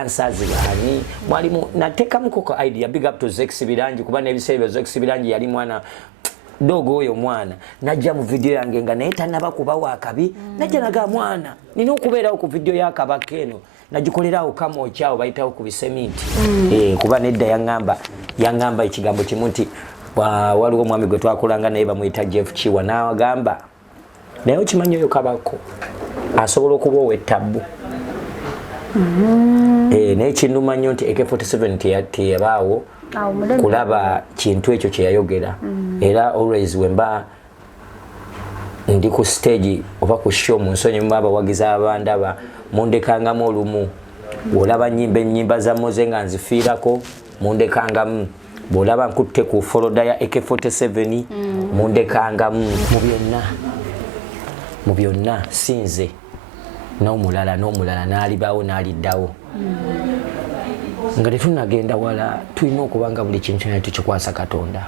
dancers bani mwalimu nateka mukoko idea big up to Zex Birangi kuba nebisebe Zex Birangi yali mwana dogo oyo mwana najja mu video yange nga naita nabakuba wakabi najja naga mwana nina okubeera ku video yakabakeno nagikolerawo kama okyao bayitawo ku bisementi kuba nedda yangamba ekigambo kimuti waliwo mwami gwe twakulanga naye bamuyita Jeff Chiwa n'agamba naye okimanyi oyo kabako asobola okuba ow'ettabu naye kinuma nnyo nti AK47 teyabaawo kulaba kintu ekyo kye yayogera era always wemba ndi ku stage oba ku show mu nsonyi mu abawagiza abandaba mundekangamu olumu olaba nyimba za Moze nga nzifiirako mundekangamu bwolaba nkutte ku foloda ya AK47 mundekangamu mu byonna sinze n'omulala n'alibaawo n'aliddawo nga tetunagenda wala tulina okubanga buli kintu kyonna tukikwasa Katonda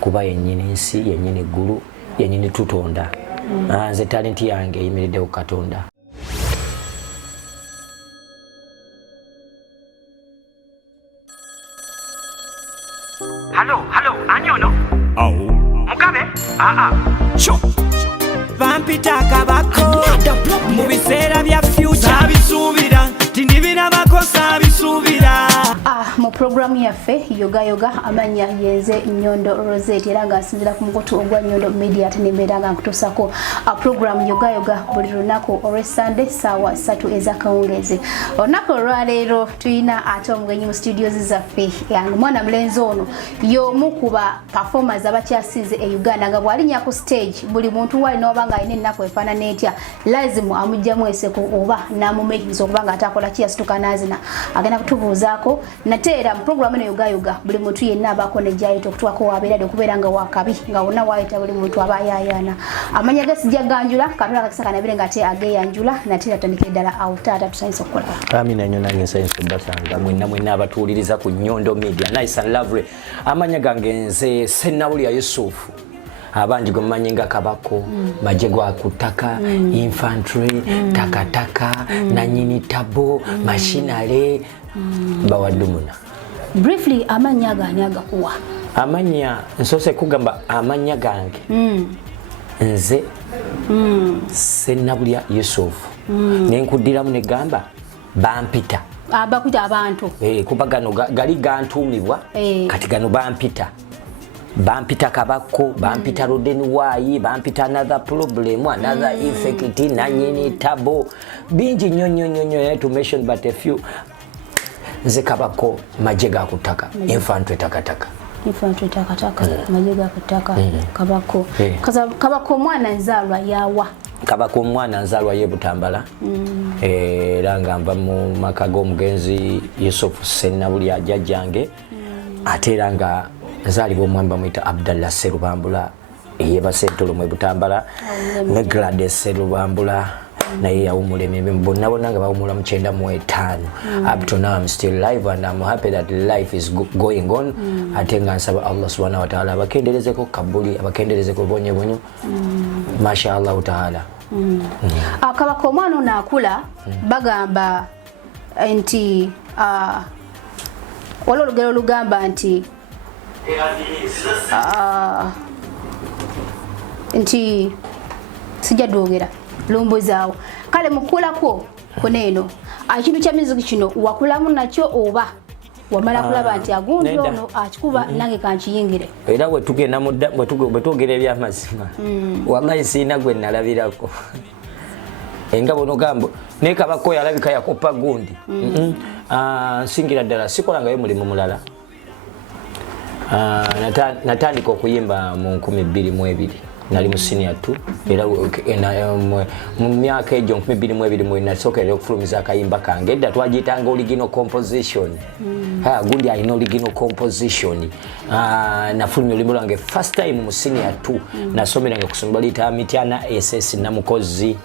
kuba yennyini nsi yennyini eggulu yennyini tutonda nze talenti yange eyimiriddewo Katonda. Hello, ani ono? Mugabe? Sho. Vampita kabako. Mu biseera bya future bisuubira. Tindibira bakosa bisuubira. Mu programu yaffe yoga amanya yenze Nyondo Rozet era nga asinzira ku mukoto ogwa Nyondo Media tenemera nga kutusako program yoga buli lunaku olwe Sunday sawa 3 ezakawungezi. Onako lwaleero tuyina ate omugenyi mu studios zaffe yange mwana mulenzi ono y'omukuba performers abakyasinze e Uganda nga bwalinya ku stage buli muntu wali n'obanga ayina ennaku efaanana etya lazimu amugjamu eseko oba n'amumekiza okubanga atakola kiyasituka nazina agenda kutubuuzaako natera mu program eno yoga buli muntu yenna abako ne jayito okutwako wabeera okubeera nga wakabi nga wonna wayita buli muntu abayayana amanya gasijja ganjula Katonda kakisaka nabire nga te ageyanjula natera tandikira ddala awutaata tusanyisa okukola. Amina nnyo nange nsanyusa basanga mwenna abatuuliriza ku Nyondo Media nice and lovely amanya gange nze Sennawulya Yusufu abanji gomanyi nga kabako majego akutaka infantry takataka nanyini tabo machinale bawadumuna. Briefly amanya ganyaga kuwa amanya nsose kugamba amanya gange nze Sennawulya Yusufu nenkudiramu negamba bampita abakuta abantu kuba gano gali gantumibwa kati gano bampita kabako bampita rodeni wayi bampita another problem another effect nanyini tabo bingi nyonyo to mention but a few nze kabako majega akutaka infantry takataka majega akutaka kabako kabako mwana nzalwa yawa kabako mwana nzalwa ye Butambala era ngamba mu maka g'omugenzi Yusufu Sennawulya jjajjange ate era nga nzalibwa omwamba mwita Abdallah Serubambula yeba sentolo mwe Butambala ne Gladys Serubambula naye yawumula emirimu bonna nga bawumula mu 95 up to now I'm still live and I'm happy that life is going on ate nga nsaba Allah subhanahu wa ta'ala abakenderezeko kabuli abakenderezeko bonyebonyo masha Allah ta'ala. Kabako omwana ono akula bagamba nti waliwo olugero lugamba nti nti sijja dwogera lumbuzaawo kale mukulako kuneeno ekintu kya music kino wakulamu nakyo oba wamala kulaba nti agundi ono akikuba nange kankiyingire era wetugenda bwetwogera ebyamazima wallahi siina gwe nalabirako enga bono gambo naye kabako yalabika yakopa gundi nsingira ddala sikolangayo mulimu mulala natandika okuyimba mu 2022 nali mu senior 2 era mu myaka egyo 2022 nasookera okufulumiza akayimba kange edda twagiyitanga original composition gundi alina original composition nafulumya oluyimba lwange first time mu senior 2 nasomeranga ku ssomero liyitibwa Mityana SS Namukozi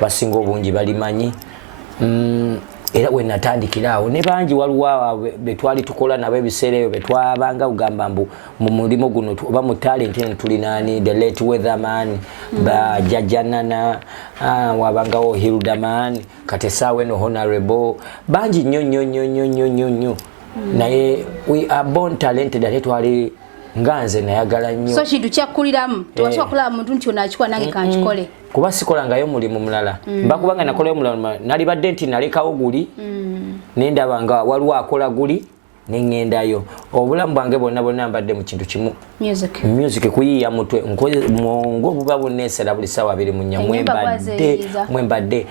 basinga obungi balimanyi era we natandikirawo ne bangi waliwo betwali tukola nabo ebiseera ebyo betwabanga ugamba mbu mu mulimo guno oba mu talent eno tulinani the late weatherman ba jajanana wabangawo hildaman kati essaawa eno honorable bangi nnyo naye we are born talented ate twali nganze nayagala nnyo so kintu kyakkuliramu tewasobola kulaba muntu nti onakikola nange kankikole kuba sikolangayo mulimu mulala mbakubanga nakolayo mulala nali badde nti nalekawo guli nendaba nga waliwo akola guli nengendayo obulamu bwange bonna mbadde mu kintu kimu music kuyiya mutwe mwongo buba buneesera buli ssaawa 2 mu nnya mwembadde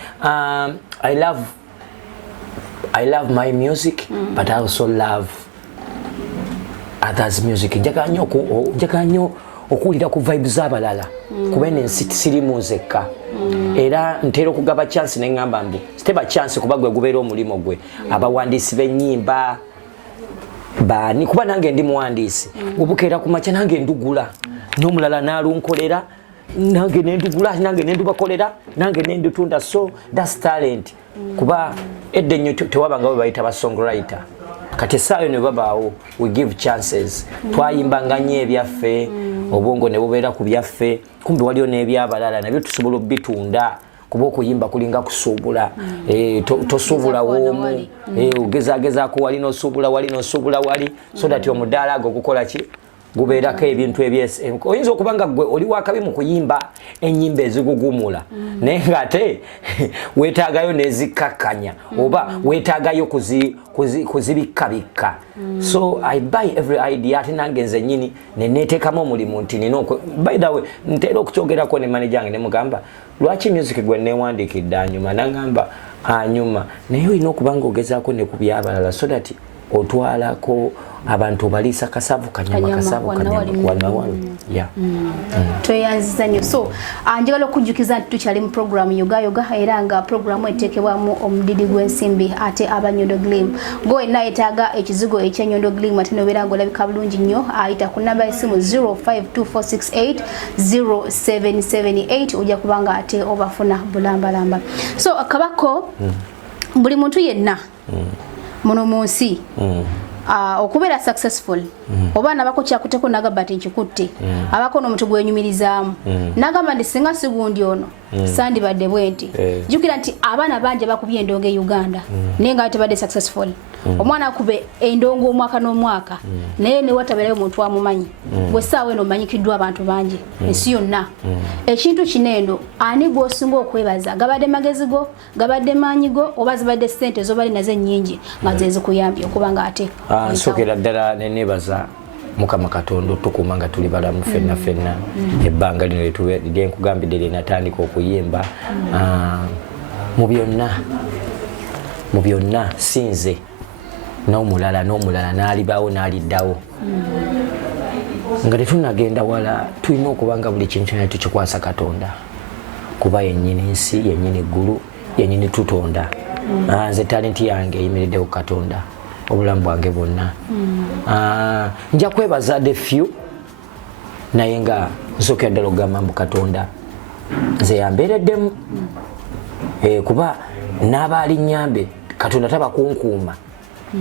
I love my music but I also love others music njagala nnyo okuwulira ku vibes z'abalala kuba eno ensi sirimu nzekka era ntera okugaba chance neŋŋamba mbu siteba chance kuba gwe gubeera omulimu gwe abawandiisi b'ennyimba bani kuba nange ndi muwandiisi obukeera ku makya nange ndugula n'omulala n'alunkolera nange nendugula nange nendubakolera nange nendutunda so that's talent kuba edde nnyo tewabanga bwe bayita ba songwriter kati essaawa ne babaawo we give chances twayimbanga nnyo ebyaffe obwongo ne bubeera ku byaffe kumbe waliyo n'ebyabalala nabyo tusobola obitunda kuba okuyimba kulinga kusuubula tosuubula woomu ogezaagezaako wali n'osuubula wali so that omudaala ago gukola ki gubeerako ebintu ebyese oyinza okuba nga gwe oli wakabi mu kuyimba ennyimba ezigugumula naye ng'ate weetaagayo n'ezikkakkanya oba weetaagayo kuzibikkabikka so I buy every idea ate nange nze nnyini neneeteekamu omulimu nti nina by the way nteera okukyogerako ne manager yange ne mugamba lwaki music gwe neewandiikidde anyuma nagamba anyuma naye olina okuba nga ogezaako ne ku byabalala so that otwalako abantu baliisa kasavu kanyama tweyanziza nnyo so njagala okujjukiza nti tukyali mu programu yoga era nga programu eteekebwamu omudidi gw'ensimbi ate aba Nyondo Glim go wenna yeetaaga ekizigo ekya Nyondo Glim ate nobeera ng'olabika bulungi nnyo ayita ku namba y'essimu 0524680778 ojja kubanga ate obafuna bulambalamba so kabako buli muntu yenna muno mu nsi okubeera successful obaana bako kyakuteko nagamba ti nkikutte abako n'omuntu gwenyumirizaamu nagamba ndi singa sigundi ono sandibadde bwenti jjukira nti abaana bangi bakubye endongo e Uganda naye nga tebadde successful omwana akube endongo omwaka n'omwaka naye ne watabeerayo omuntu amumanyi bwe ssaawa eno omanyikiddwa abantu bangi ensi yonna ekintu kineeno ani gw'osinga okwebaza gabadde magezi go gabadde maanyi go oba zibadde ssente z'obali nazo ennyingi nga ze zikuyambye okuba nga ate nsokera ddala neneebaza Mukama Katonda tukuuma nga tuli balamu fenna ebbanga lino lyenkugambidde lyenatandika okuyimba mu byonna sinze n'omulala n'alibaawo n'aliddawo nga tetunagenda wala tulina okuba nga buli kintu kyonna tukikwasa Katonda kuba yennyini nsi yennyini eggulu yennyini tutonda nze talenti yange eyimiriddewo Katonda obulamu bwange bwonna nja kwebaza the few naye nga nsokera ddala okugamba mbu Katonda nze yambeereddemu kuba n'abaali nnyambe Katonda tabakunkuuma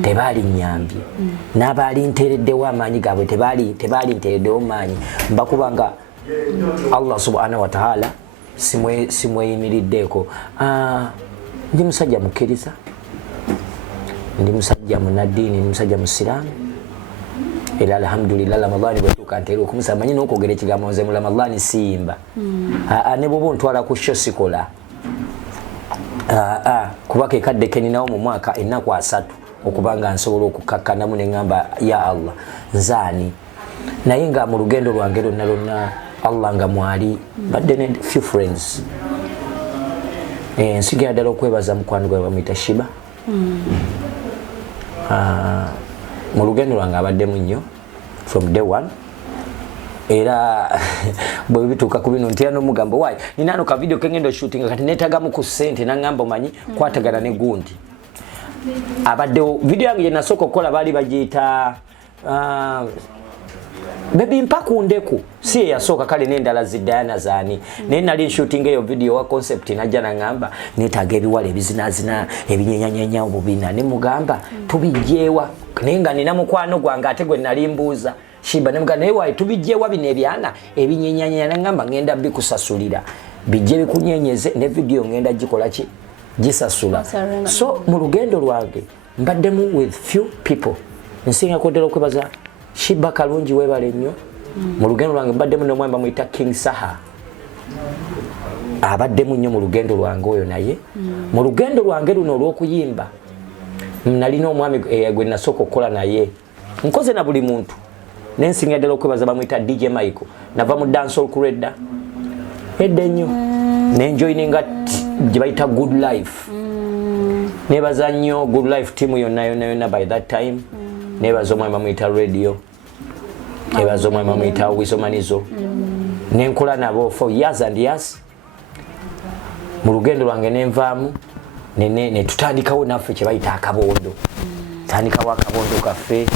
tebaali nnyambye n'abaali nteereddewo amaanyi gaabwe tebaali nteereddewo maanyi mbakubanga Allah subhanahu wa ta'ala simweyimiriddeeko ndi musajja mukkiriza ndi musajja munaddiini ndi musajja musiraamu era alhamdulillah Ramadhaani bwetuuka nteera okumusaba manyi n'okwogera ekigambo nze mu Ramadhaani siyimba ne bw'oba ontwala ku sho sikola kuba ke kadde keninawo mu mwaka ennaku 3 okuba nga nsobola okukakkanamu ne ŋŋamba ya Allah nzaani naye nga mu lugendo lwange lonna Allah nga mwali badde ne few friends nsigera ddala okwebaza mukwano gwe bamuyita Sheebah mu lugendo lwange abaddemu nnyo from day one era bwe bituuka ku bino ntera n'omugambo waayi nina ano ka video kengenda shooting kati neetagamu ku ssente naŋŋamba omanyi kwatagana ne gundi abaddewo video yange gye nasooka okukola baali bagiyita Baby mpakundeku si yasooka kale n'endala ziddayana zaani naye nali shooting eyo video wa concept najja nangamba neetaaga ebiwala ebizinazina ebinyenyanyenya obubina ne mugamba tubijjeewa naye nga nina mukwano gwange ate gwe nali mbuuza Sheebah ne mugamba naye waayi tubijjeewa bino ebyana ebinyenyanyenya nangamba ngenda bikusasulira bijje bikunyenyeze ne video ngenda gikola ki gisasula so mu lugendo lwange mbaddemu with few people nsinga kodera okwebaza Sheebah karunji webale nnyo mu lugendo lwange mbaddemu n'omwami bamuyita King Saha abaddemu nnyo mu lugendo lwange oyo naye mu lugendo lwange luno olw'okuyimba nalina omwami gwe nasooka okukola naye nkoze na buli muntu nensinga ddala okwebaza bamuyita DJ Michael nava mu dancehall kuredda edda ennyo nenjoyininga gye bayita Good Life nebaza nnyo Good Life team yonna by that time nebaza omwami bamuyita Radio nebaza omwami bamuyita Wisomanizo nenkola nabo for years and years mu lugendo lwange nenvaamu ne tutandikawo naffe kye bayita akabondo tutandikawo akabondo kaffe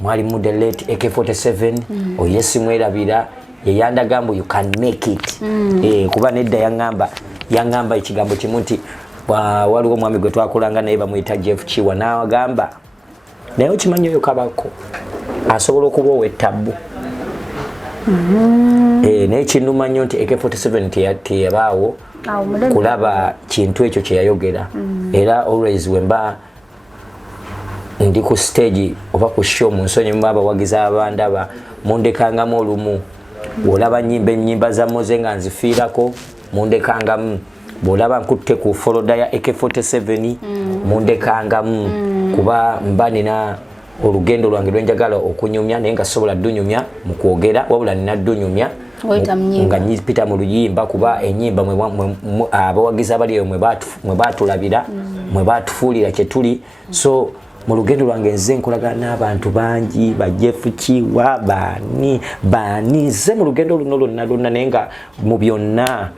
mwali mu the late AK47 oyesi mwerabira yeyandagambo you can make it kuba nedda yangamba ekigambo kimu nti waliwo omwami gwe twakolanga naye bamuyita Jeff Chiwa n'agamba naye okimanyi oyo kabako asobola okuba ow'ettabu naye kinuma nnyo nti AK47 teyabaawo kulaba kintu ekyo kye yayogera era always wemba ndi ku stage oba ku show mu nsonyi mu abawagizi abandaba mundekangamu olumu olaba ennyimba za Moze nga nzifiirako mundekangamu bwolaba nkutte ku foloda ya AK47 mundekangamu kuba mba nina olugendo lwange lwenjagala okunyumya naye nga sobola dunyumya mu kwogera wabula nina dunyumya nga nyipita mu luyimba kuba ennyimba abawagizi abaliyo mwe baatulabira mwe baatufuulira kye tuli so mu lugendo lwange nze nkolagana n'abantu bangi bajefu Chiwa baani nze mu lugendo luno lwonna naye nga mu byonna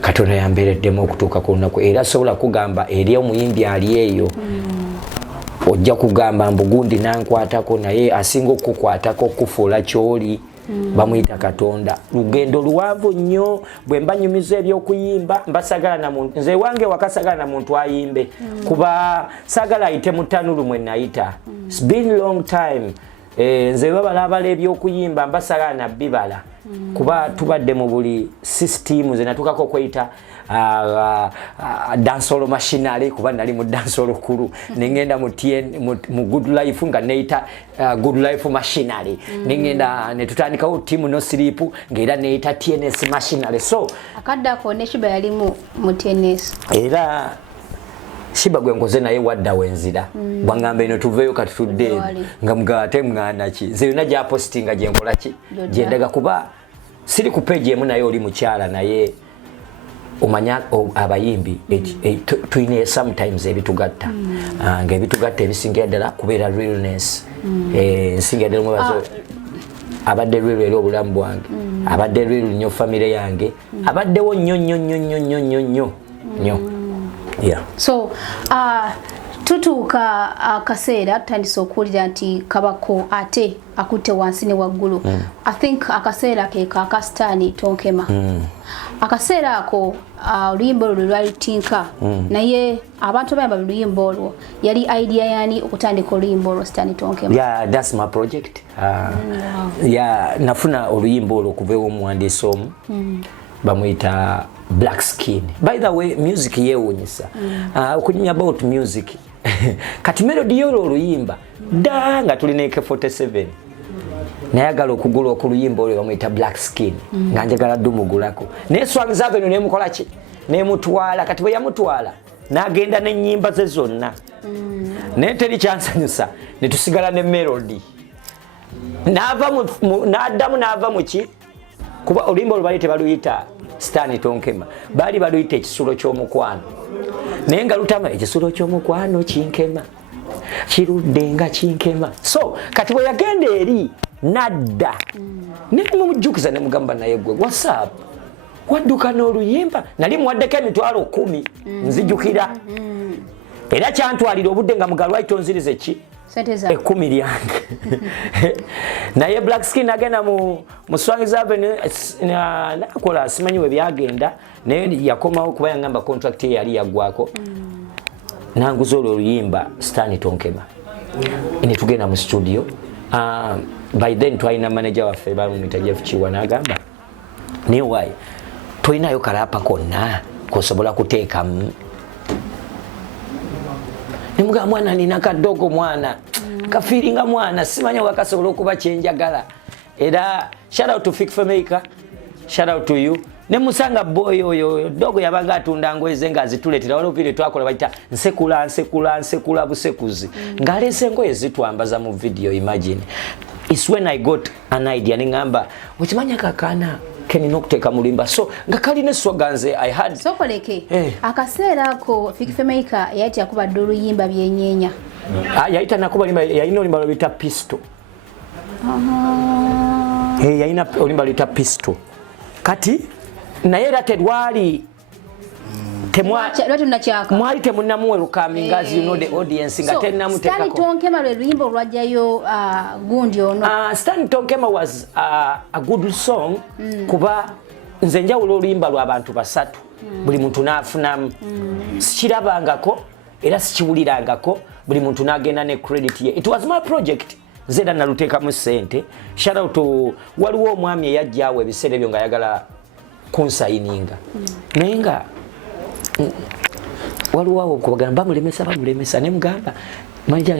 Katonda yambeereddemu okutuuka ku lunaku era sobola kugamba eri omuyimbi ali eyo ojja kugamba mbugundi nankwatako naye asinga okukwatako okufuula kyoli bamuyita Katonda lugendo luwanvu nnyo bwe mbanyumiza ebyokuyimba mbasagala na muntu nze wange wakasagala na muntu ayimbe kuba sagala ayite mu ttanulu mwe nayita it's been long time nze babalabala ebyokuyimba mbasagala na bibala kuba tubadde mu buli system ze natukako okweyita dancehall machinery kuba nali mu dancehall kulu nengenda mu Good Life nga neita Good Life machinery nengenda netutandikawo team no sleep ngera neita TNS machinery so akaddako ne Sheebah yali mu TNS era Sheebah gwe nkoze naye wadda wenzira bwangamba eno tuveyo katutudde nga mugate mwana ki nze yonna gya postinga gye nkola ki gyendaga kuba siri ku page emu naye oli mukyala naye omanya abayimbi tuyine sometimes ebitugatta nga ebitugatta ebisingira ddala kubeera realness nsingira ddala mwebazo abadde real era obulamu bwange abadde real nnyo family yange abaddewo nnyo yeah so tutuuka akaseera tutandise okuwulira nti kabako ate akutte wansi ne waggulu I think akaseera ke kakasitaani tonkema akaseera ako oluyimba olwo lwali tinka naye abantu bayamba oluyimba olwo yali idea yani okutandika oluyimba olwo sitaani tonkema yeah that's my project yeah nafuna oluyimba olwo okuveewo omuwandiisi omu bamuyita Black Skin by the way music yeewuunyisa okunyumya about music kati melody yolo oluyimba da nga tulina AK47 nayagala okugula okuluyimba olwo bamuyita Black Skin nga njagala dumugulako naye swag zave no nemukola ki nemutwala kati bwe yamutwala n'agenda n'ennyimba ze zonna naye teri kyansanyusa ne tusigala ne melody n'addamu n'ava mu ki kuba oluyimba olwo bali tebaluyita Sitaani tonkema bali baluyita ekisulo ky'omukwano naye nga lutama ekisulo ky'omukwano kinkema kirudde nga kinkema so kati bwe yagenda eri nadda nemumujjukiza nemugamba naye gwe whatsapp wadduka n'oluyimba nali muwaddeko emitwalo 10 nzijjukira era kyantwalira obudde nga mugalwaito nzirize ki 10 lyange naye black skin agenda mu Swangies Avenue nakola simanyi we byagenda naye yakomawo kuba yangamba contract yali yagwako nanguza oluyimba Stan Tonkema ne tugenda mu studio by then twalina manager waffe bamumwita Jeff Chiwa n'agamba ne why toyinayo kalapa konna kosobola kuteekamu nemugamba mwana nina kadogo mwana kafiringa mwana simanya wakasobola okuba kyenjagala era shout out to Fikfamaker, shout out to you ne musanga boy oyo dogo yabanga atunda ngoye nga azituletera waliwo vile twakola bayita nsekula busekuzi ngalese ngoye zitwambaza mu video. Imagine it's when I got an idea ningamba ukimanya kakana kenina okuteeka mulimba so nga kaline swaganze I had so koleke akaseera ko Fikfamaker yati yakubadde oluyimba byenyeenya yayita nakuba limba yayina olimba lwita pistol yayina olimba lwita pistol kati naye era tedwali mwali temunnamuweruka mingazi the audience nga tennamuteekako. Stan Tonkema lwe luyimba olwajjayo gundi ono. Stan Tonkema was a good song kuba nze njawulo oluyimba lw'abantu basatu buli muntu n'afunamu sikirabangako era sikiwulirangako buli muntu n'agenda ne credit ye. It was my project nze naluteekamu ssente. Shout out to waliwo omwami eyajjaawo ebiseera ebyo nga ayagala kunsayininga naye nga waliwo awo kubagamba bamulemesa ne mugamba manja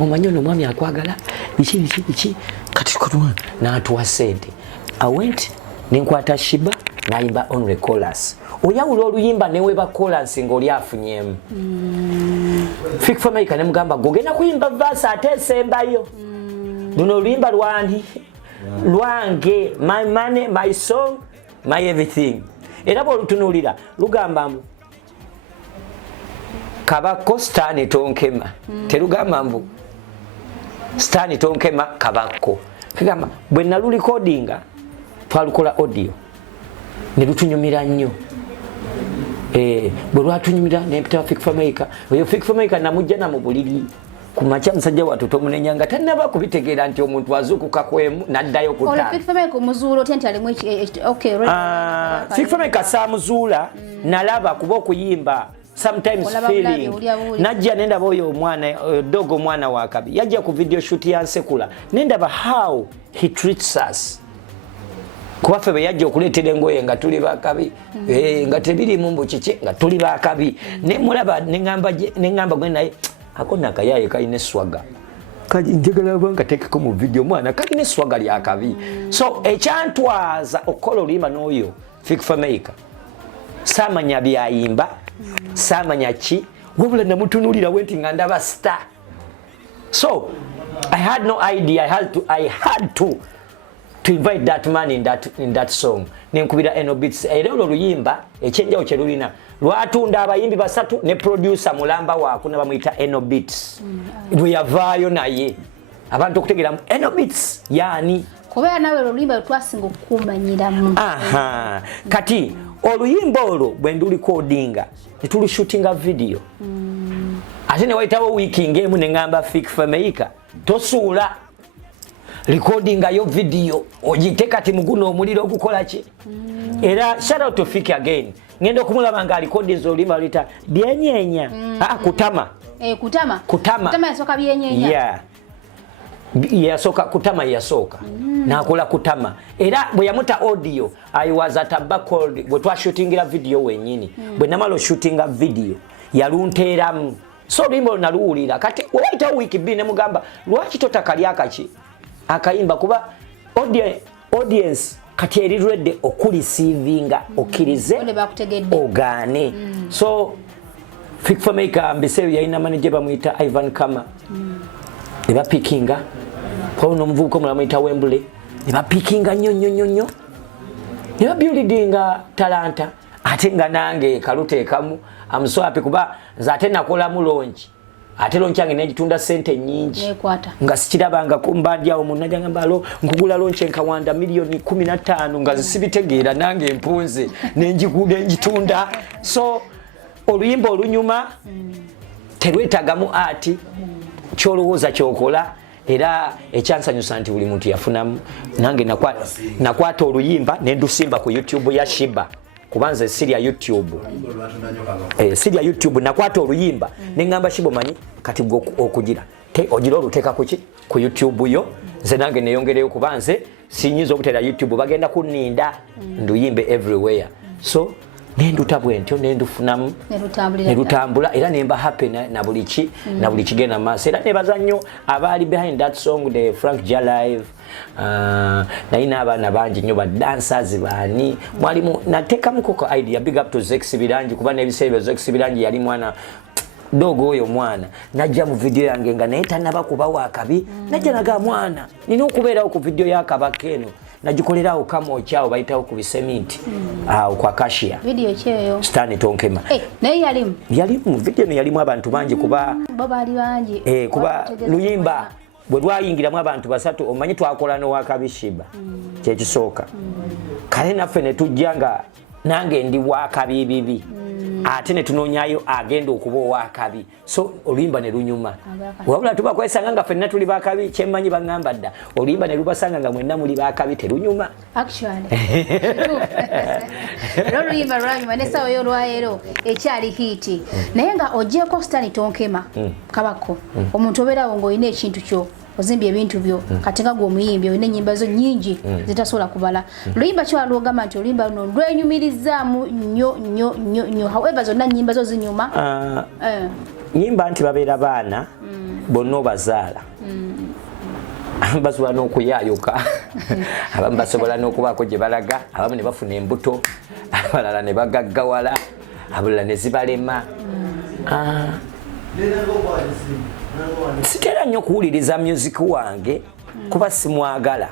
omanyi ono omwami akwagala biki kati n'atuwa ssente. I went nenkwata Sheebah n'ayimba on the chorus oyawula oluyimba newe ba chorus ng'oli afunyemu Fikfamaker ne mugamba gogenda kuyimba verse ate esembayo luno oluyimba lwange my money my song my everything era bw'olutunuulira lugamba mbu kabako Stan Tonkema terugamba mbu Stan Tonkema kabako kigamba bwe nalulikodinga twalukola audio ne lutunyumira nnyo bwe lwatunyumira nempita Fikfamaker oyo Fikfamaker namujja na mu buliri kumacha musajja watu tomunenyanga tanaba kubitegeera nti omuntu azukuka kwemu naddayo kuta Fikfamaker muzuulo tentale mu okay Fikfamaker samuzuula nalaba kuba okuyimba sometimes feeling najja nenda boyo omwana dogo mwana wakabi yajja ku video shoot ya Nsekula nenda ba how he treats us kuba febe yajja okuleetera engoye nga tuli bakabi nga tebiri mumbu kiki nga tuli bakabi ne mulaba nengamba gwe naye akona kayaye kaine swaga kaji njagala banga tekeko mu video mwana kaine swaga lya kabi so ekyantwaza okola olima n'oyo Fikfamaker samanya byayimba samanya ki wabula namutunulira wenti nga ndaba star. So I had no idea. I had to invite that man in that song. Nenkubira eno beats era oluyimba ekyenjawo kye lulina lwatunda abayimbi basatu ne producer mulamba waako nabamuyita eno beats lwe yavaayo naye abantu okutegera eno beats yani kubeera nawe oluyimba twasinga okukumanyiramu. Kati oluyimba olwo bwe nduliko odinga netulushootinga video ate ne waitawo weeki ngemu ne ngamba Fikfamaker tosuula recording yo video ojite kati muguno omuliro okukola ki era shout out to Fik again ngendo kumulaba nga recordings olima lita byenyeenya kutama yasoka byenyeenya yasoka kutama yasoka nakola kutama era bwe yamuta audio I was at a backward bwe twashootingira video wenyini bwe namalo shootinga video yalunteramu so limbo naluwulira kati waita week B ne mugamba lwaki totakalya akaki akayimba kuba audience kati eri ready okulisivinga okirize ogane so Fikfamaker mbise yayina manager bamuyita Ivan Kama eba pickinga kwa no mvuko mulamuyita Wembley eba pickinga nyonyo eba buildinga talanta ate nga nange kaluteekamu amuswapi kuba zate nakola mu launch ate launch yange negitunda sente nyingi nga sikirabanga kumbadya omunajja ngambalo nkugula launch enkawanda milioni 15 nga zisibitegeera nange empunze nenjigude njitunda so oluyimba olunyuma terwetagamu ati kyolowooza kyokola era ekyansanyusa nti buli muntu yafunamu nange nakwata oluyimba nendusimba ku YouTube ya Sheebah kubanze sirya YouTube sirya YouTube nakwata oluyimba nengamba Sheebah manyi kati okugira ogira oluteeka ku YouTube yo nze nange neyongereyo kubanze sinyiza obutera YouTube bagenda kuninda nduyimbe everywhere so nenduta bwentyo nendufunamu nerutambula era nemba happy na buli kigenda maaso era nebaza nnyo abaali behind that song the Frank J Live naina abaana bangi nnyo ba dancers baani mwalimu natekamu koko idea big up to Zex Birangi kuba n'ebiseera Zex Birangi yali mwana dogo oyo mwana najja mu video yange nga naye tanaba kuba wakabi najja naga mwana nina okubeerawo ku video yakabakeno nagikolerawo kama okyao bayitawo ku bisementi kwa Kashia video kyeyo Stani Tonkema naye yalimu video ne yalimu abantu bangi kuba babaali bangi kuba luyimba bwe lwayingiramu abantu basatu omanyi twakola n'owakabi Sheebah kyekisooka kale naffe ne tujja nga nange ndi wakabi bibi ate ne tunoonyayo agenda okuba owakabi so oluyimba ne lunyuma wabula tuba kwesanga nga ffenna tuli bakabi kyemmanyi baŋŋamba dda oluyimba ne lubasanga nga mwenna muli bakabi terunyuma oluyimba lwanyuma nesawo yo olwaleero ekyali hiiti naye nga ogyeko Stani Tonkema kabako omuntu obeerawo ng'olina ekintu kyo ozimbye ebintu byo kati nga gw'omuyimbi olina ennyimba zo nnyingi zitasobola kubala luyimba kyewali ogamba nti oluyimba luno lwenyumirizaamu nnyo however zonna nnyimba zo zinyuma nyimba nti babeera baana bonna obazaala abamu basobola n'okuyaayoka abamu basobola n'okubaako gye balaga abamu ne bafuna embuto abalala ne bagaggawala abalala ne zibalema sitera nnyo okuwuliriza music wange kuba simwagala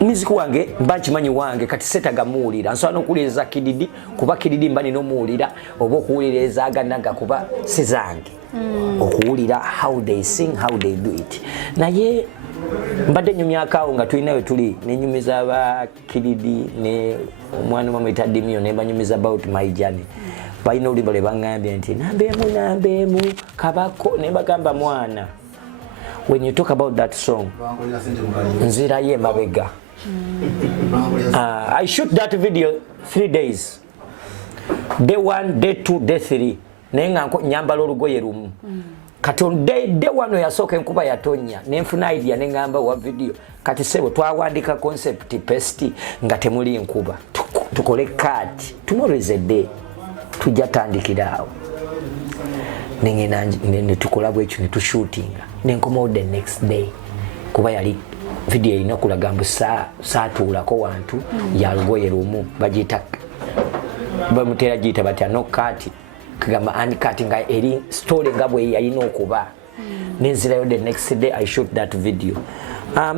music wange mba nkimanyi wange kati setaga muwulira nsobola n'okuwuliriza Kididi kuba Kididi mba nina omuwulira oba okuwuliriza aganaga kuba si zange okuwulira how they sing how they do it naye mbadde nyumyako awo nga tulina we tuli nenyumiza aba Kididi ne omwana omwamwita Dimio ne banyumiza about my journey balina oluyimba lwe baŋŋambye nti nambeemu kabako ne bagamba mwana when you talk about that song nzirayo emabega I shoot that video 3 days day 1 day 2 day 3 naye nga nyambala olugoye lumu kati day 1 yasooka enkuba yatonya nenfuna idea neŋŋamba wa video kati sebo twawandika concept paste nga temuli nkuba tukole kati tomorrow is a day tujja tandikira awo ne tukola bwekyo ne tushootinga nenkomawo the next day kuba yali video erina okulaga mbu saatuulako wantu ya lugoye lumu bagiyita bamutera giyita batya nokati kagamba anikati nga eri story nga bwe yalina okuba nenzirayo the next day I shoot that video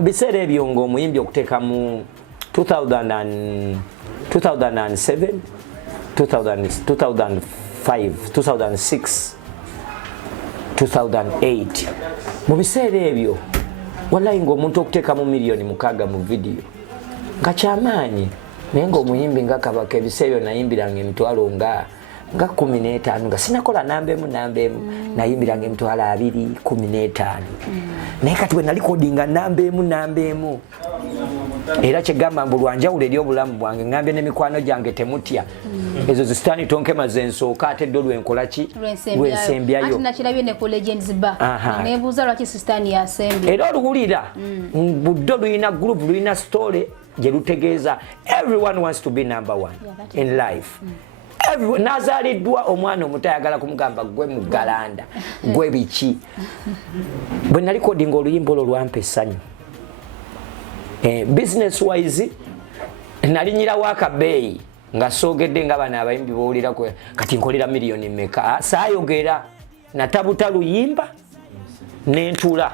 biseera ebyo ng'omuyimbi okuteeka mu 2007 2005 2006 2008 mu biseera ebyo wallahi ng'omuntu okuteeka mu miliyoni 6 mu video nga kyamaanyi naye ng'omuyimbi nga Kabaka ebiseera ebyo nayimbiranga emitwalo nga 15 nga sinakola nambeemu nayimbiranga emitwalo 215 naye kati bwe nalikodinga nambeemu era kyegamba mbu lwanjawulo eri obulamu bwange ngambye n'emikwano gyange temutya ezo zisitani tonkema zensooka ate ddo lwenkolaki lwensembyayo ati nakirabye ne ku Legends Bar nebuuza lwaki sistani yasembye era oluwulira buddo luyina group luyina story gye lutegeeza everyone wants to be number 1 in life nazaaliddwa omwana omuto ayagala kumugamba gwe mugalanda gwe biki bwe nalikodinga oluyimba olwo lwampa essanyu business wise nalinyirawo akabeeyi nga soogedde nga bano abayimbi bowulira kati nkolera miliyoni mmeka saayogera natabuta luyimba nentula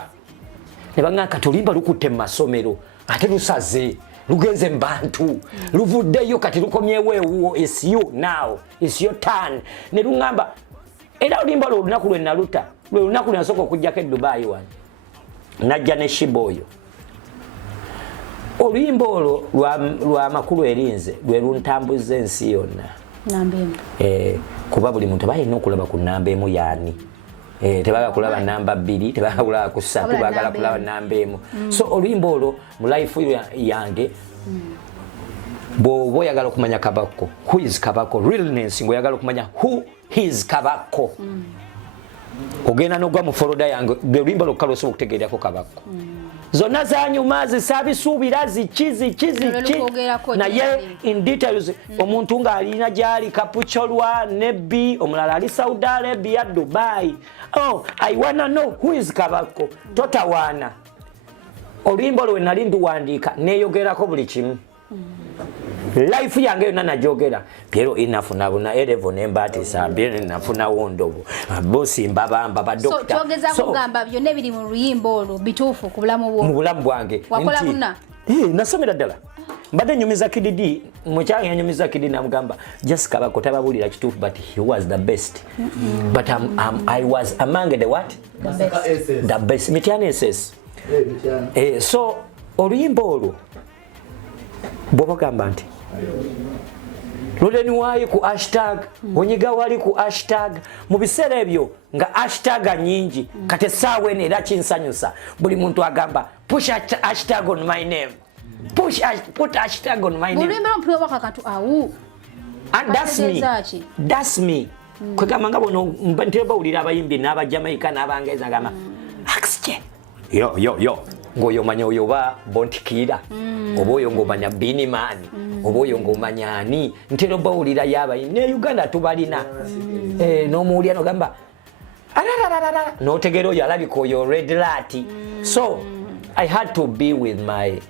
ne baŋŋamba kati oluyimba lukutte mu masomero ate lusaze lugenze mu bantu luvuddeyo kati lukomyewo ewuwo esiyo naawo esiyo tan ne luŋŋamba era oluyimba lwo olunaku lwe naluta lwe lunaku lwe nasooka okugjako e Dubai wano najja ne Sheebah oyo oluyimba olwo lwa makulu erinze lwe luntambuza ensi yonna nambeemu kuba buli muntu balina okulaba ku nambeemu yaani tebaga kulaba namba 2 tebaga kulaba ku 3 bagala kulaba namba 1 so oluyimba olwo mu life yange bo yagala kumanya kabako who is kabako realness ngo yagala kumanya who is kabako ogena no gwa mu folder yange oluyimba lokalo so okutegerera ko kabako zonna zanyuma zisabisuubira zikizi naye in details omuntu nga alina gyali kapucholwa nebbi omulala ali Saudi Arabia Dubai oh I wanna know who is kabako totawana oluyimba lwe nali nduwandiika neyogerako buli kimu life yange yonna najogera Piero inafuna buna elevo nembati sambire nafuna wondobo bosi mbabamba ba doctor so kyogeza kugamba byonna ebiri mu luyimbo olwo bituufu ku bulamu bwo mu bulamu bwange wakola buna nasomera ddala mbadde nyumiza kididi mukyanga yanyumiza kididi namugamba just kabako tababulira kituufu but he was the best but I was among the what the best mityana SS so oluyimbo olwo bw'ogamba nti loleni wayi ku hashtag onyiga wali ku hashtag mu biseera ebyo nga hashtag nyingi kati essaawa eno era kinsanyusa buli muntu agamba push hashtag on my name put hashtag on my name and that's me kwegamba nga bono ntera bawulira abayimbi n'abajamaika n'abangeza gamba axje yo ngoyo manya oyo ba bontikira oboyo ngomanya binimani oboyo ngomanya ani ntero bawulira yaba ne Uganda tubalina no muulya no gamba no tegero yalabiko yo red light so I had to be with my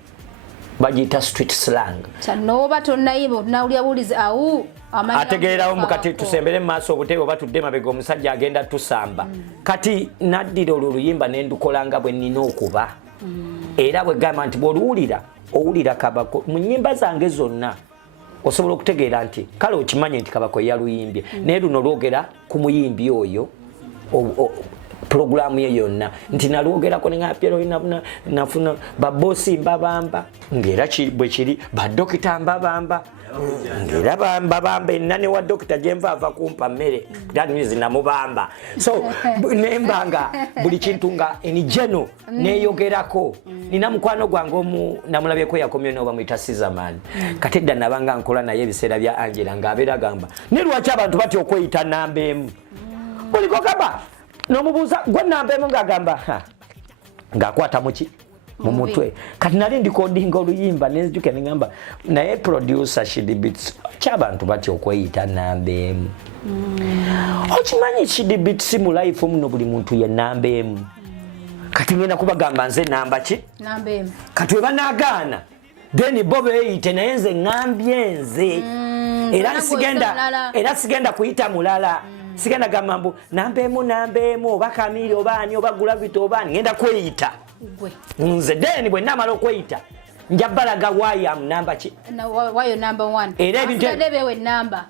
bajita street slang chanoba tonayibo nawulya bulizi au ategeerawo mukati tusembere maaso obutebe batudde mabega omusajja agenda tusamba kati naddira oluyimba nendukolanga bwe nina okuba era bwe gamba nti bw'oluwulira owulira kabako mu nnyimba zange zonna osobola okutegeera nti kale okimanye nti kabako yaluyimbye naye luno lwogera ku muyimbi oyo programu ye yonna nti nalwogerako nengapiero nafuna babosi mbabamba ngera bwe kiri badokita mbabamba ngera bamba nane wa dokita jemva ava kumpa mmere danizi namubamba so nembanga buli kintu nga enijeno neyogerako nina mukwano gwange omu namulabyeko yakomye no bamuyita Sizamani katedda nabanga nkola naye ebiseera bya Angela ngabera gamba ne lwaki abantu bati okweyita namba emu buli kogamba nomubuuza gwe namba emu ngagamba ngakwata muki mu mutwe kati nali ndikodinga oluyimba nenzijuke nengamba naye producer Sheebah ky'abantu bati okweyita namba emu okimanyi Sheebah mu life muno buli muntu ye namba emu kati ngenda kubagamba nze namba ki namba emu kati webanagaana then bo beyite naye nze ngambye nze era sigenda kuyita mulala sigenda gamba mbu namba emu oba Kamiri oba ani oba Gravity oba ani ngenda kweyita nze then bwe namala okweyita njabalaga why am number ki why you number 1 era ebintu we number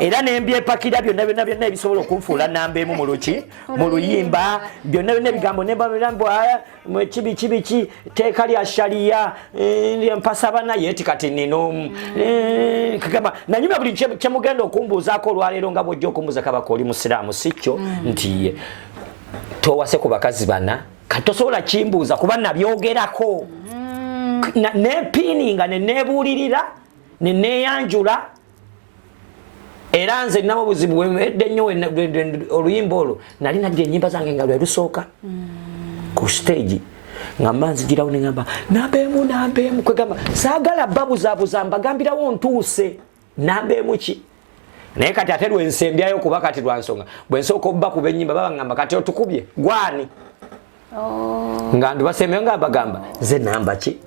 era nembyepakira byonna ebisobola okunfuula namba emu muluki mu luyimba byonna ebigambo nembabirambo kibi teeka lya sharia mpasabana yeti kati nino kagamba nanyuma buli kyemugenda okumbuuzaako olwaleero nga bwojja okumbuuza kabaka oli musiraamu sikyo nti towase ku bakazi bana kati tosobola kimbuuza kuba nabyogerako nepininga nenebuulirira neneyanjula era nze nabo buzibu bwemedde nnyo oluyimba olwo nali nadde ennyimba zange nga lwe lusooka ku stage nga manzi girawo neŋamba namba emu kwegamba saagala babuzaabuza mbagambirawo ntuuse namba emu ki naye kati ate lwensembyayo kuba kati lwa nsonga bwe nsooka obba kuba ennyimba babaŋŋamba kati otukubye gwani nga ndibasembyayo nga bagamba nze namba ki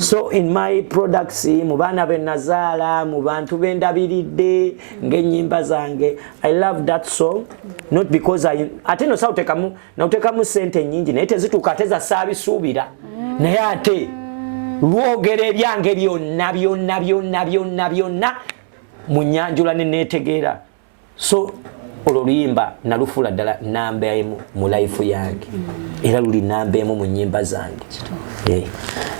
so in my products mu baana be nazaala mu bantu bendabiridde ng'ennyimba zange I love that song not because ate no nawutekamu sente nyingi naye tezituuka ate zasaabisuubira naye ate lwogera ebyange byonna mu nyanjula neneetegeera so olwo luyimba nalufuula ddala namba emu mu life yange era luli namba emu mu nnyimba zange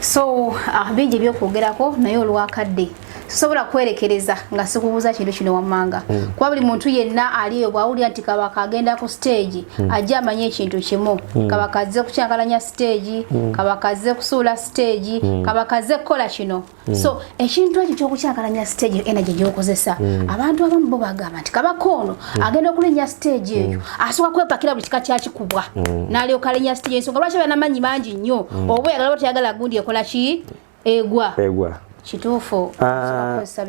So bingi byokwogerako naye olwakadde sobola kwerekereza nga sikubuuza kintu kino wammanga kuba buli muntu yenna aliyo bwawulira nti kabaka agenda ku stage ajja amanye ekintu kimu kabaka azze kukyankalanya stage kabaka azze kusuula stage kabaka azze kukola kino so ekintu ekyo kyokukyankalanya stage energy gyokozesa abantu abamu bo bagamba nti kabaka ono agenda okulenya stage eyo asooka kwepakira buli kika kyakikubwa n'alyoka alenya stage ensonga lwaki banamanyi mangi nnyo oba oyagala teyagala gundi ekola ki egwa kituufu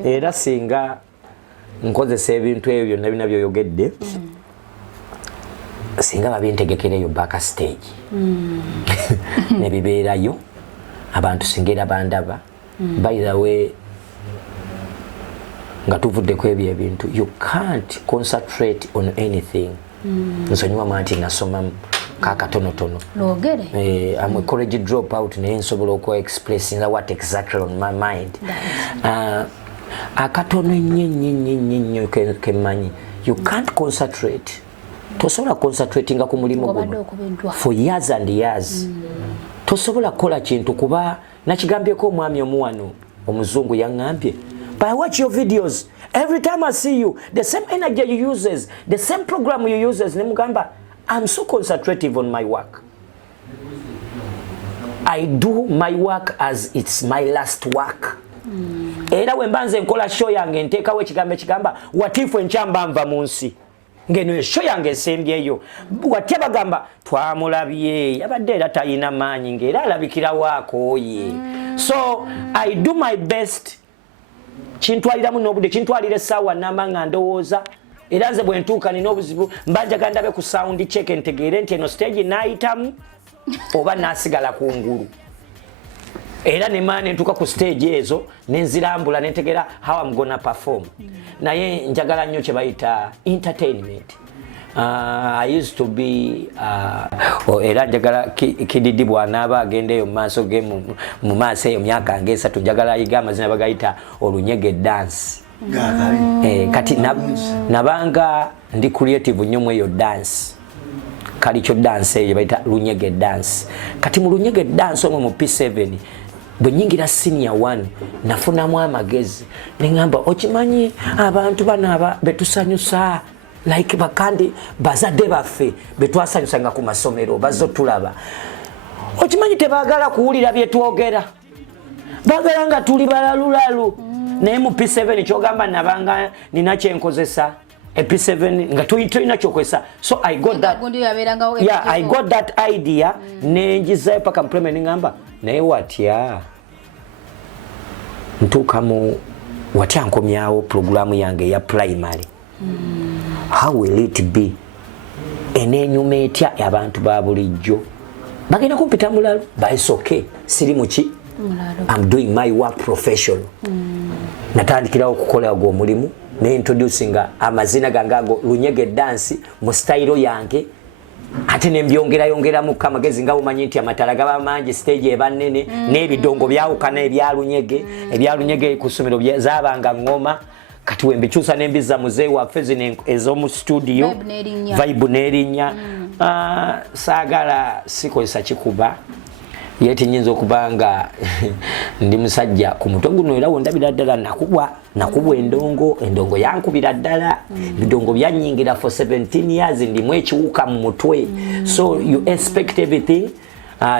era singa nkozesa ebintu ebyo byonna bina byoyogedde singa babintegekereyo back stage nebibeerayo abantu singa era bandaba by the way nga tuvuddeko ebyo ebintu you can't concentrate on anything nsonyiwa manti nasomamu kakatonotono I'm a college dropout naye nsobola okwa expressing what exactly on my mind akatono nnyo kemanyi you can't concentrate tosobola concentratinga ku mulimu guno for years and years tosobola kukola kintu kuba nakigambyeko omwami omuwano omuzungu yaŋŋambye but I watch your videos every time I see you the same energy you uses the same program you uses nemugamba I'm so concentrative on my work. I do my work as it's my last work. Era wembanze nkola show yange nteekawo ekigambo ekigamba watifu enkyamba nva mu nsi ngeno show yange esembyeyo watya bagamba twamulabye yabadde era talina maanyi ng'era alabikirawo akooye so I do my best kintwaliramu n'obudde kintwalira essaawa nnamba nga ndowooza era nze bwe ntuuka nina obuzibu mbanjaga ndabe ku sound check ntegeere nti eno stage naayitamu oba naasigala kungulu era ne ntuuka ku stage ezo nenzirambula nentegeera how I'm gonna perform naye njagala nnyo kye bayita entertainment I used to be era njagala kididi bw'anaaba agendeyo mu maaso ge mu maaso eyo myaka ng'esatu njagala ayiga amazina bagayita olunyege dance kati nabanga ndi creative nnyo mu eyo dance kali kyo dance eyo bayita lunyege dance kati mu lunyege dance omwe mu P7 bwe nyingira senior 1 nafunamu amagezi neŋŋamba okimanyi abantu bano betusanyusa like bakandi bazadde baffe betwasanyusanga ku masomero bazzo tulaba okimanyi tebaagala kuwulira bye twogera baagala nga tuli balalulalu naye mu P7 kyogamba nabanga nina kyenkozesa P7 nga tulina kyokozesa so I got that idea nenjizayo paka mpreme ningamba naye watya ntuukamu watya nkomyawo programu yange ya primary how will it be enenyuma etya abantu ba bulijjo bagenda kumpita mulalu but okay siri muki I'm doing my work professional natandikirawo okukola ogwo omulimu ne introducing amazina gange ago lunyege dance mu style yange ate nembyongeramu kamagezi nga umanyi nti amatala gaba mangi stage eba nnene n'ebidongo byawukana ebyalunyege ku ssomero zaabanga ngoma kati wembikyusa nembiza muzeeyi waffe zino ez'omu studio vibe n'erinnya saagala sikozesa kikuba yeti nyinza okubanga ndi musajja ku mutwe guno era wondabira ddala nakubwa endongo yankubira ddala bidongo byanyingira for 17 years ndimu ekiwuka mu mutwe so you expect everything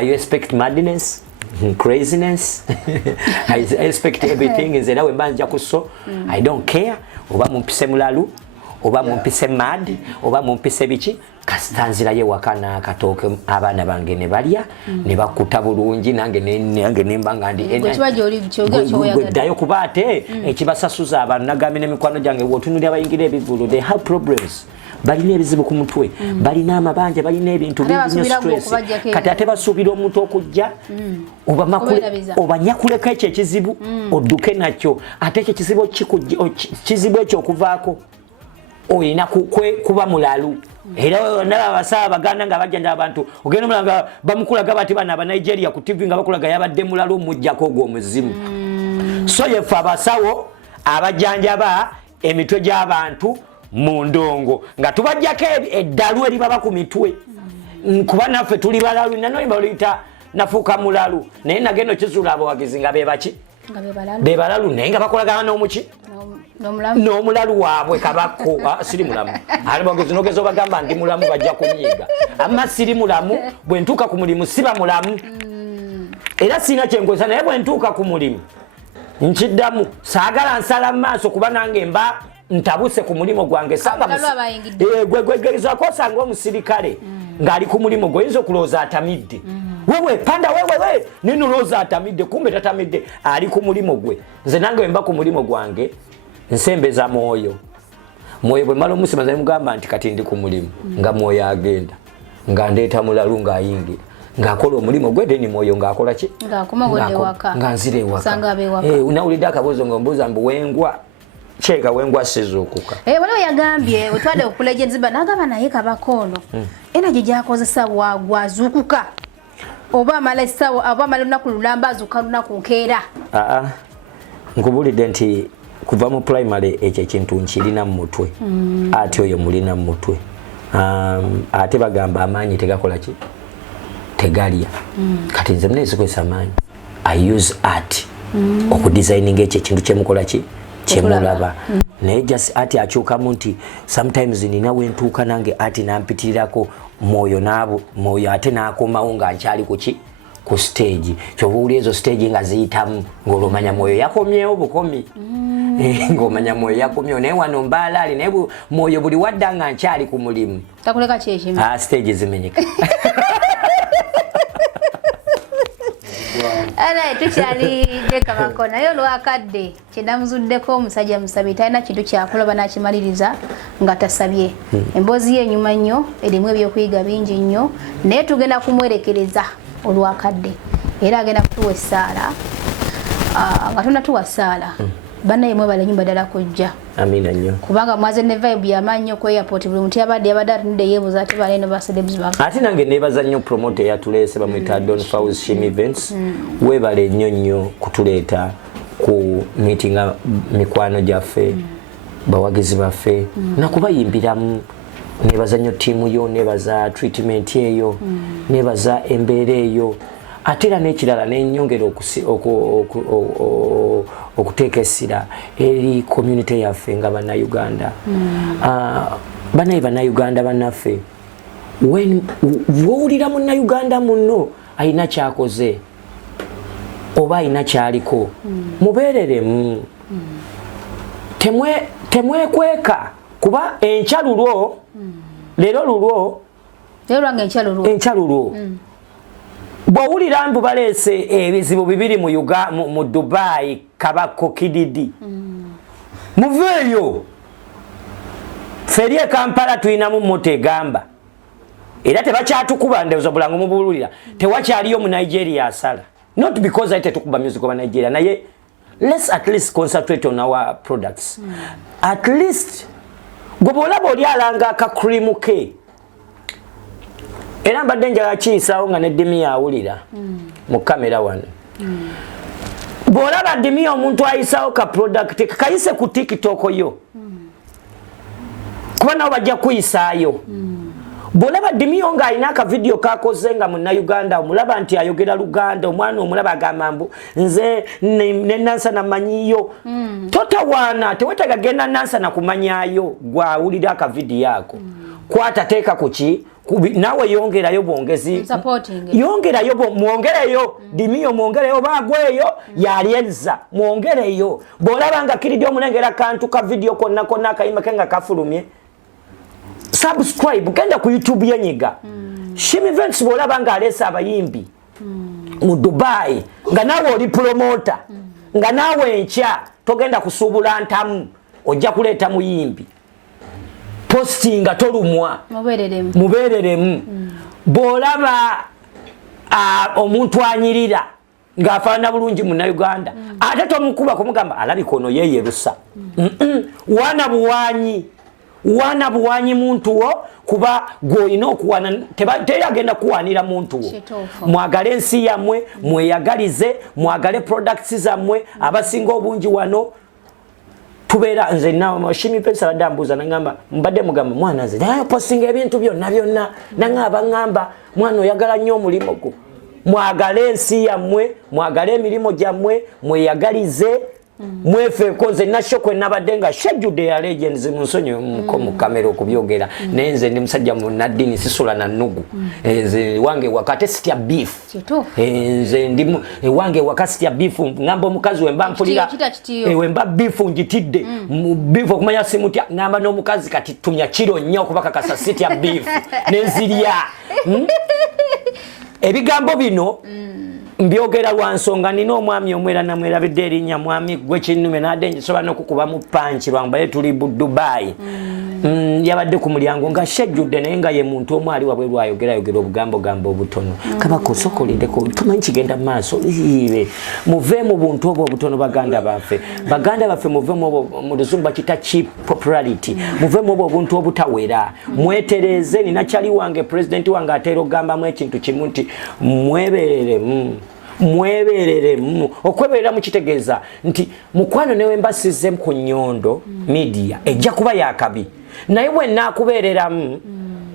you expect madness craziness I expect everything nze nawe mbanja kuso I don't care oba mumpise mulalu oba mumpise mad oba mumpise biki kasitanzira ye wakana akatooke abaana bange ne balya ne bakuta bulungi nange nembanga ndi ddayo kuba ate ekibasasuza abantu nagambe n'emikwano gyange wotunulira abayingira ebivulu they have problems balina ebizibu ku mutwe balina amabanja balina ebintu bingi stress kati ate basuubira omuntu okujja obanyakuleko ekyo ekizibu odduke nakyo ate ekyo kizibu ekyo okuvaako oyina kuba mulalu era nalaba abasaaba baganda nga bajjanja abantu ogenda mulanga bamukulaga bati bana aba Nigeria ku TV nga bakulaga yabadde mulalu mujjako ogwo omuzimu so yefe abasawo abajjanjaba emitwe gy'abantu mu ndongo nga tubajjako eddalu eribaba ku mitwe kuba naffe tuli balalu nanoye baluyita nafuuka mulalu naye nagenda okizula abawagizi nga bebaki bebalalu naye nga bakolagana n'omuki n'omulalu waabwe kabakko siri mulamu abawagizi nogeza obagamba ndi mulamu bajja kunyiiga amma siri mulamu bwe ntuuka ku mulimu siba mulamu era sina kyenkozesa naye bwe ntuuka ku mulimu nkiddamu saagala nsala mu maaso kuba nange mba ntabuse ku mulimo gwange gwegezako osanga omusirikale ng'ali ku mulimo gwoyinza okulowooza atamidde wewe panda wewe ninulowooza atamidde kumbe tatamidde ali ku mulimo gwe nze nange mba ku mulimo gwange nsembeza mwoyo bwe mala omusima nze mugamba nti kati ndi ku mulimu nga mwoyo agenda nga ndeeta mulalu ng'ayingira ng'akola omulimu gwe deni mwoyo ng'akola ki nga nzira ewaka nawulidde akabuuzo ng'ombuuza mbu wengwa cheka wengwa sizukuka waliwo yagambye wetwadde okulegenziba n'agamba naye kabakono ena gye gyakozesa wazukuka oba amala essawa oba amala olunaku lulamba azuuka lunaku nkeera nkubulidde nti kuva mu primary ekyo ekintu nkirina mu mutwe ate oyo mulina mu mutwe ate bagamba amaanyi tegakola ki tegalya kati nze mnezikozesa amaanyi I use art okudesigninga ekyo ekintu kyemukola ki kyemulaba naye just ati akyukamu nti sometimes nina wentuuka nange ati nampitirirako mwoyo ate nakomawo nga nkyali kuki ku stage kyova owuli ezo stage nga ziyitamu ng'olomanya mwoyo yakomyewo bukomi ng'omanya mwoyo yakomyewo naye wano mbaalaali naye mwoyo buli wadda nga nkyali ku mulimu takuleka kyekimu stage zimenyeka Ala tukyali deka bako naye olwakadde kyenamuzuddeko omusajja musabye talina kintu kyakuloba nakimaliriza nga tasabye emboozi ye enyuma nnyo erimu ebyokuyiga bingi nnyo naye tugenda kumwerekereza olwakadde era agenda kutuwa essaala nga tonatuwa ssaala bannaye mwebale ennyumba ddala kujja amina nnyo kubanga mwaze ne vibe y'amaanyi nnyo ku airport buli muntu yabadde atunudde yeebuuza ate baleeno ba celebs ate nange neebaza nnyo promoter eyatuleese bamwita Don Fowles Shim Events weebale nnyo kutuleeta ku meetinga mikwano gyaffe bawagizi baffe nakubayimbiramu neebaza nnyo ttiimu yo neebaza treatment eyo neebaza embeera eyo ate era n'ekirala nenyongera okuteeka essira eri community yaffe nga bannayuganda banaye bannayuganda bannaffe wowulira munnayuganda munno alina kyakoze oba alina kyaliko mubeereremu temwekweka kuba encalulwo leero lulwo encalulwo bwowulira mbu baleese ebizibu bibiri mu Dubai kabako kididi muveeyo feri e Kampala tulinamu moto egamba era tebakyatukuba ndowooza bulango mubululira tewakyaliyo mu Nigeria asala not because ate tukuba music oba Nigeria naye let's at least concentrate on our products at least gwe bwolaba oli alanga akakrimu ke era mbadde njagala kiyisaawo nga neddimi yawulira mu kamera wano bw'olaba ddimi omuntu ayisaawo ka product kayise ku TikTok yo kuba nabo bajja kuyisaayo bw'olaba ddimi nga alina akavidiyo kakoze nga munnayuganda omulaba nti ayogera Luganda omwana omulaba agamba mbu nze ne Nansana manyiyo totawaana tewetaaga genda Nansana kumanyayo gwawulira akavidiyo ako kwata teeka kuki nawe yongerayo bwongezi yongerayo mwongereyo dimiyo mwongereyo bagweyo yalyeza mwongereyo bw'olaba nga kiridde omulengera kantu ka video konna akayimba ke nga kafulumye subscribe genda ku YouTube yenyiga Shim Events bw'olaba nga aleesa abayimbi mu Dubai nga nawe oli promoter nga nawe enkya togenda kusuubula ntamu ojja kuleeta muyimbi postinga tolumwa mubeereremu bw'olaba omuntu anyirira ng'afaanana bulungi munnayuganda ate tomukuba kumugamba alabika ono yeeyerusa wana buwanyi muntu wo kuba gw'olina okuwana teyagenda kuwanira muntu wo mwagale ensi yammwe mweyagalize mwagale products zammwe abasinga obungi wano tubeera nze nawe Shim Events abadde ambuuza nagamba mbadde mugamba mwana nze postinga ebintu byonna nangamba mwana oyagala nnyo omulimu gwo mwagale ensi yammwe mwagale emirimu gyammwe mweyagalize mwefeeko nze nashokwe nabadde nga shejjudde ya legends mu nsonyi mu kamera okubyogera naye nze ndi musajja munaddini sisula na nnugu nze wange wakate sitya beef nze ndi wange wakati sitya beef ngamba omukazi wemba mpulira wemba beef njitidde beef okumanya simutya ngamba n'omukazi kati tumya kiro nnyo okubaka kasa sitya beef nenzirya ebigambo bino mbyogera lwa nsonga nina omwami omwera namwerabidde erinnya mwami gwe kinnume nadde njisobola n'okukuba mu panchi lwambaye tuli bu Dubai yabadde ku mulyango nga shejjudde naye nga ye muntu omu ali wabweru ayogera obugambo obutono kabaka osokolindeko tumanyi kigenda mu maaso ibe muve mu buntu obwo obutono baganda baffe muve mu luzungu bakita cheap popularity muve mu obwo obuntu obutawera mwetereze nina kyali wange president wange ateera okugambamu ekintu kimu nti mweberere okweberera mukitegeeza nti mukwano newe mbasize ku Nyondo Media ejja kuba yakabi naye bwe nakubereramu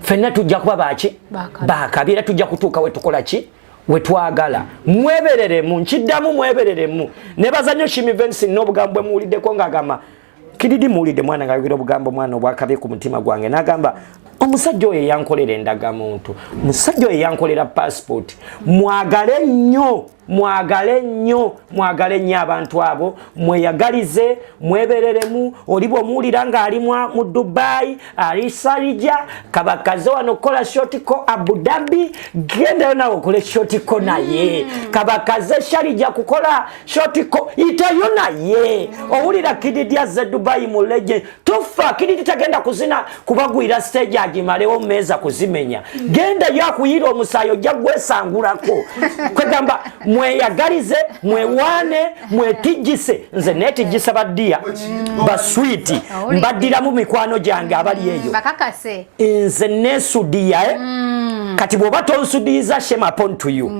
fenna tujja kuba bakabi era tujja kutuuka we tukola ki we twagala mwebereremu nkiddamu mwebereremu ne bazanyo Shimivensi n'obugambo muwuliddeko ng'agamba kididi muwulidde mwana ng'ayogera obugambo mwana obwakabi ku mutima gwange n'agamba omusajja oyo yankolera endagamuntu musajja oyo yankolera passport mwagale nnyo abantu abo mweyagalize mwebereremu olibo muwulira ng'ali mu Dubai ali Sarija kabakaze wano kola shotiko Abu Dhabi gendayo nawe okole shotiko naye kabakaze Sharija kukola shotiko itayo naye owulira kididi azze Dubai mu legend tufa kididi tagenda kuzina kubagwira stage agimalewo meza kuzimenya genda yakuyira omusayo jagwesangulako kwegamba mweyagalize mwewane mwetijise nze netijisa baddia baswiti mbadira mu mikwano gyange abali eyo bakakase nze nesudia kati bwoba tonsudiza shame upon to you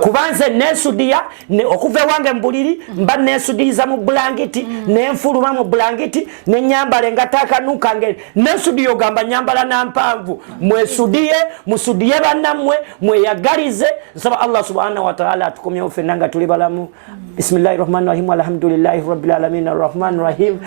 kubanze nesudia okuva wange mbuliri mba nesudiza mu blanketi nenfuluma mu blanketi nenyambala engataka nukange nesudio gamba nyambala nampanvu mwesudie musudie bannamwe mweyagalize nsaba Allah subhanahu wa ta'ala atukomye ofenanga tuli balamu bismillahir rahmanir rahim alhamdulillahi rabbil alamin arrahmanir rahim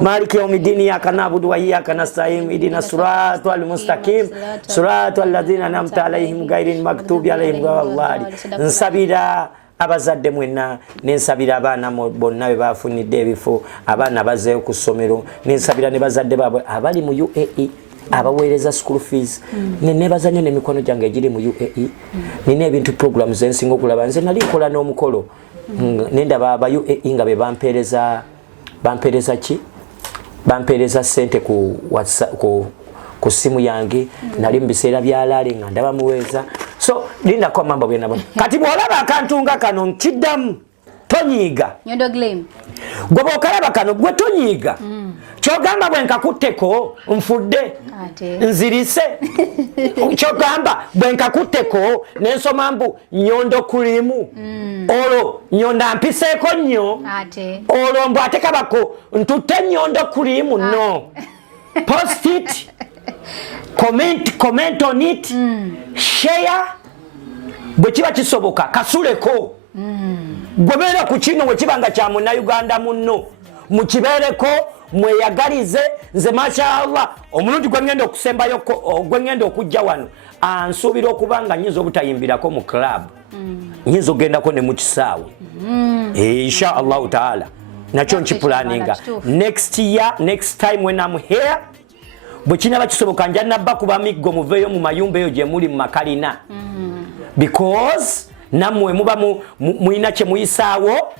maliki yawmiddin iyyaka na'budu wa iyyaka nasta'in ihdinas siratal mustaqim siratal ladzina an'amta alaihim ghayril maghdubi alaihim waladdallin nsabira abazadde mwenna nensabira abaana bonna be bafunidde ebifo abaana bazeeyo ku ssomero nensabira ne bazadde baabwe abali mu UAE abaweereza school fees nenebaza nnyo n'emikono gyange egiri mu UAE nina ebintu programs ensinga okulaba nze nali nkola n'omukolo nendaba aba UAE nga be bampeereza sente ku simu yange nali mu biseera byalaale nga ndaba muweeza so lindako mambo byonna bona kati bw'olaba akantu nga kano nkiddamu tonyiiga Nyondo Gleam gwe bw'okalaba kano gwe tonyiiga kyogamba bwe nkakutteko nfudde nzirise kyogamba bwe nkakutteko nensoma mbu Nyondo kulimu olwo Nyondo ampiseeko nnyo olwo mbu ate kabako ntutte Nyondo kulimu no post it comment on it share bwe kiba kisoboka kasuleko gobeera ku kino bwe kibanga kya munnayuganda munno mukibeereko mweyagalize nze mashaallah omulundi gwe ngenda okusembayo gwe ngenda okujja wano ansuubira okuba nga nnyinza obutayimbirako mu club nnyinza ogendako ne mu kisaawe insha allahu taala nakyo nkipulaninga next time when I'm here bwe kinaba kisoboka nja nabba kuba miggo muveeyo mu mayumba eyo gye muli mu makalina because nammwe muba muyina kye muyisaawo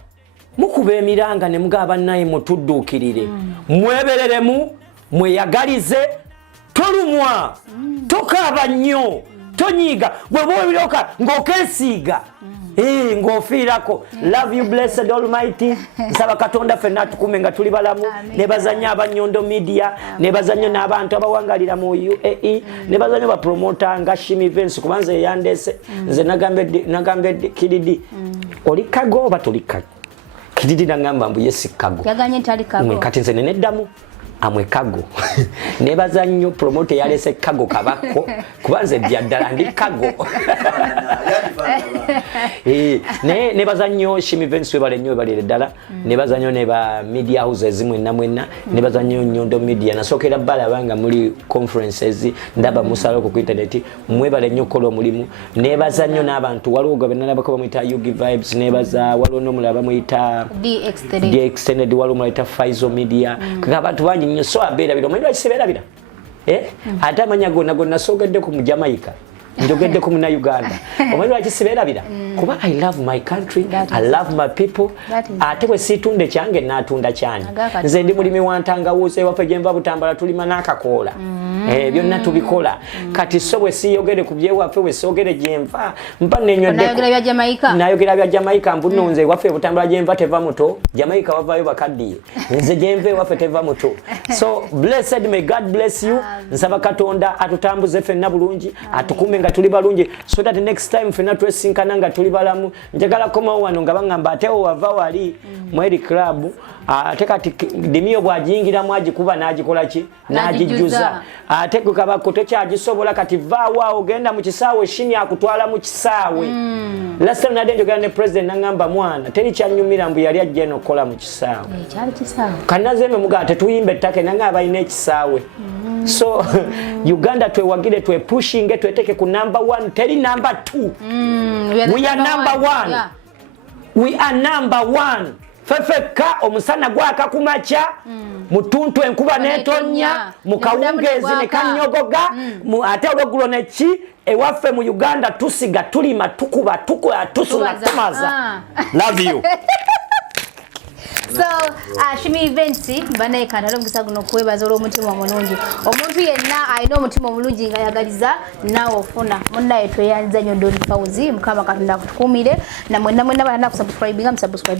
mukuba emiranga ne mugaba naye mutudduukirire mwebereremu mweyagalize tolumwa tokaaba nnyo tonyiiga bw'oba obiroka ng'okeesiiga ng'ofiirako love you blessed almighty nsaba katonda ffenna atukume nga tuli balamu ne bazanyo aba Nyondo Media ne bazanyo n'abantu abawangalira mu UAE ne bazanyo bapromota nga Shimivensi kubanza yeyandese nze nagambe kididi oli kago oba toli kago kididi nagamba mbu yesi kago yaganye tali kago kati nze neneddamu amwe kago nebaza nnyo promote yalese kago kabako kubanze byaddala ndi kago nebaza nnyo Shimi Vince bale nnyo bale ddala nebaza nnyo ne ba media houses mwenna nebaza nnyo Nyondo Media nasokera bala banga muri conferences ndaba musalo ku internet mwebale nnyo kola omulimu nebaza nnyo n'abantu waliwo gabena bako bamuyita Yugi Vibes nebaza waliwo n'omulaba muyita The Extended waliwo muyita Faizo Media abantu bangi so abera biro mwenye kisibera bira ata manya gonna sogedde ku Jamaica njogedde ku na Uganda omwenye kisibera bira kuba I love my country I love my people ate we situnde kyange natunda kyane nze ndi mulimi wantanga wose wafe jemba butambala tulima nakakola byonna tubikola kati so we siyogere ku byewafe we sogere jemva mpa nenyodde nayogera bya Jamaica mbuno nze wafe butambala jemva teva muto Jamaica wavayo bakaddiye nze jemve wafe teva muto so blessed may God bless you nsaba Katonda atutambuze fenna bulungi atukume nga tuli balungi so that next time fenna twesinkana nga tuli balamu njagala koma wano nga bangamba ateo wava wali mweri club ate kati dimiyo bwajingira mwaji kuba najikola ki najijuza ate kukabako tekyagisobola kati vawa ogenda mu kisaawe shini akutwala mu kisaawe last time nadenjo gane president nangamba mwana teri kyanyumira mbu yali ajje nokola mu kisaawe kyali kisaawe kanazeme mugate tuyimbe take nanga abayine ekisaawe so Uganda twewagire twe pushing tweteke ku number 1 teri number 2 we are number 1 we are number 1 fefeka omusana gwaka kumacha mutuntu enkuba netonya mukawungezi ne kanyogoga ate olwogulo neki ewaffe mu Uganda tusiga tulima tukuba tusuna tumaza love you so Shimi Vince bane kanalo mugisaguno kwebaza olw'omutima omulungi omuntu yenna alina omutima omulungi nga yagaliza nawe ofuna munnaye tweyanza Nyondo Fauzi mukama Katonda kutukumire na mwenna bana kusubscribinga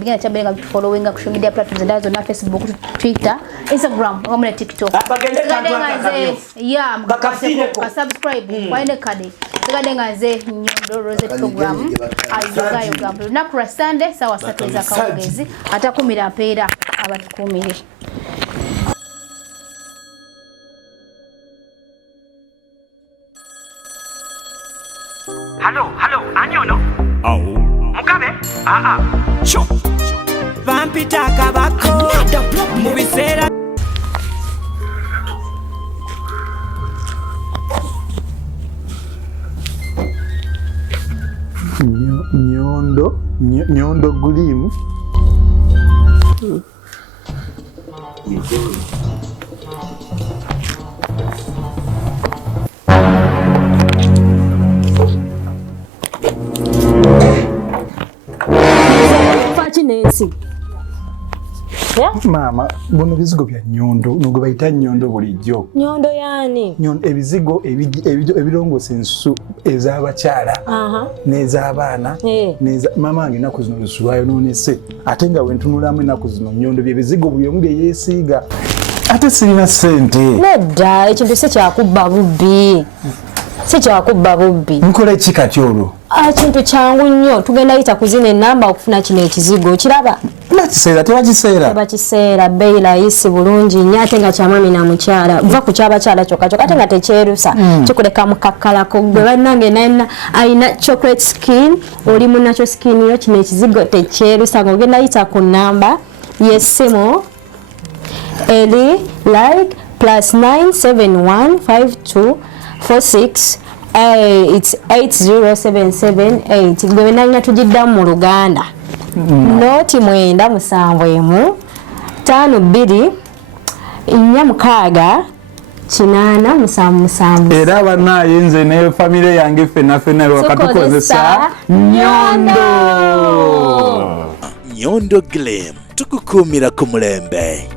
na chambere nga followinga ku social media platforms ndazo na Facebook Twitter Instagram ngomune TikTok subscribe kwaende kade tugadenga nze Nyondo Rozet program ayoga na ku Sunday sawa satweza kawogezi atakumira pera abatukumire Hello, Anyono. Mukabe? Sho. Vampita kabako. Mubisera. Nyondo gulimu. Mama, bono bizigo bya Nyondo, nugo bayita Nyondo bulijjo. Nyondo yani? Nyondo ebizigo ebirongo sensu ezabakyala. N'ez'abaana. Mama wange naku zino lusuwayo nonese. Ate nga wentunulamu enaku zino Nyondo byebizigo buli omu bye yeesiiga. Ate sirina ssente. Nedda, ekintu si kyakubba bubbi. Nkola ki kati olwo? Kintu kyangu nnyo tugenda yita kuzina enamba okufuna kino ekizigo kiraba tebakiseera bbeeyi layisi bulungi nnyo ate nga kyamami na mukyala va ku kyabakyala kyokka ate nga tekyerusa kikuleka mukakkalako gwe bannange nalina alina chocolate skin oli munakyo skin yo kino ekizigo tekyerusa ng'ogenda yita ku namba yessimu eri like +9715246 it's 80778 gwe nalina tugiddamu mu Luganda noti 97746 era banaye nze ne family yange fena wakatukozesa Nyondo Glam tukukumira ku mulembe.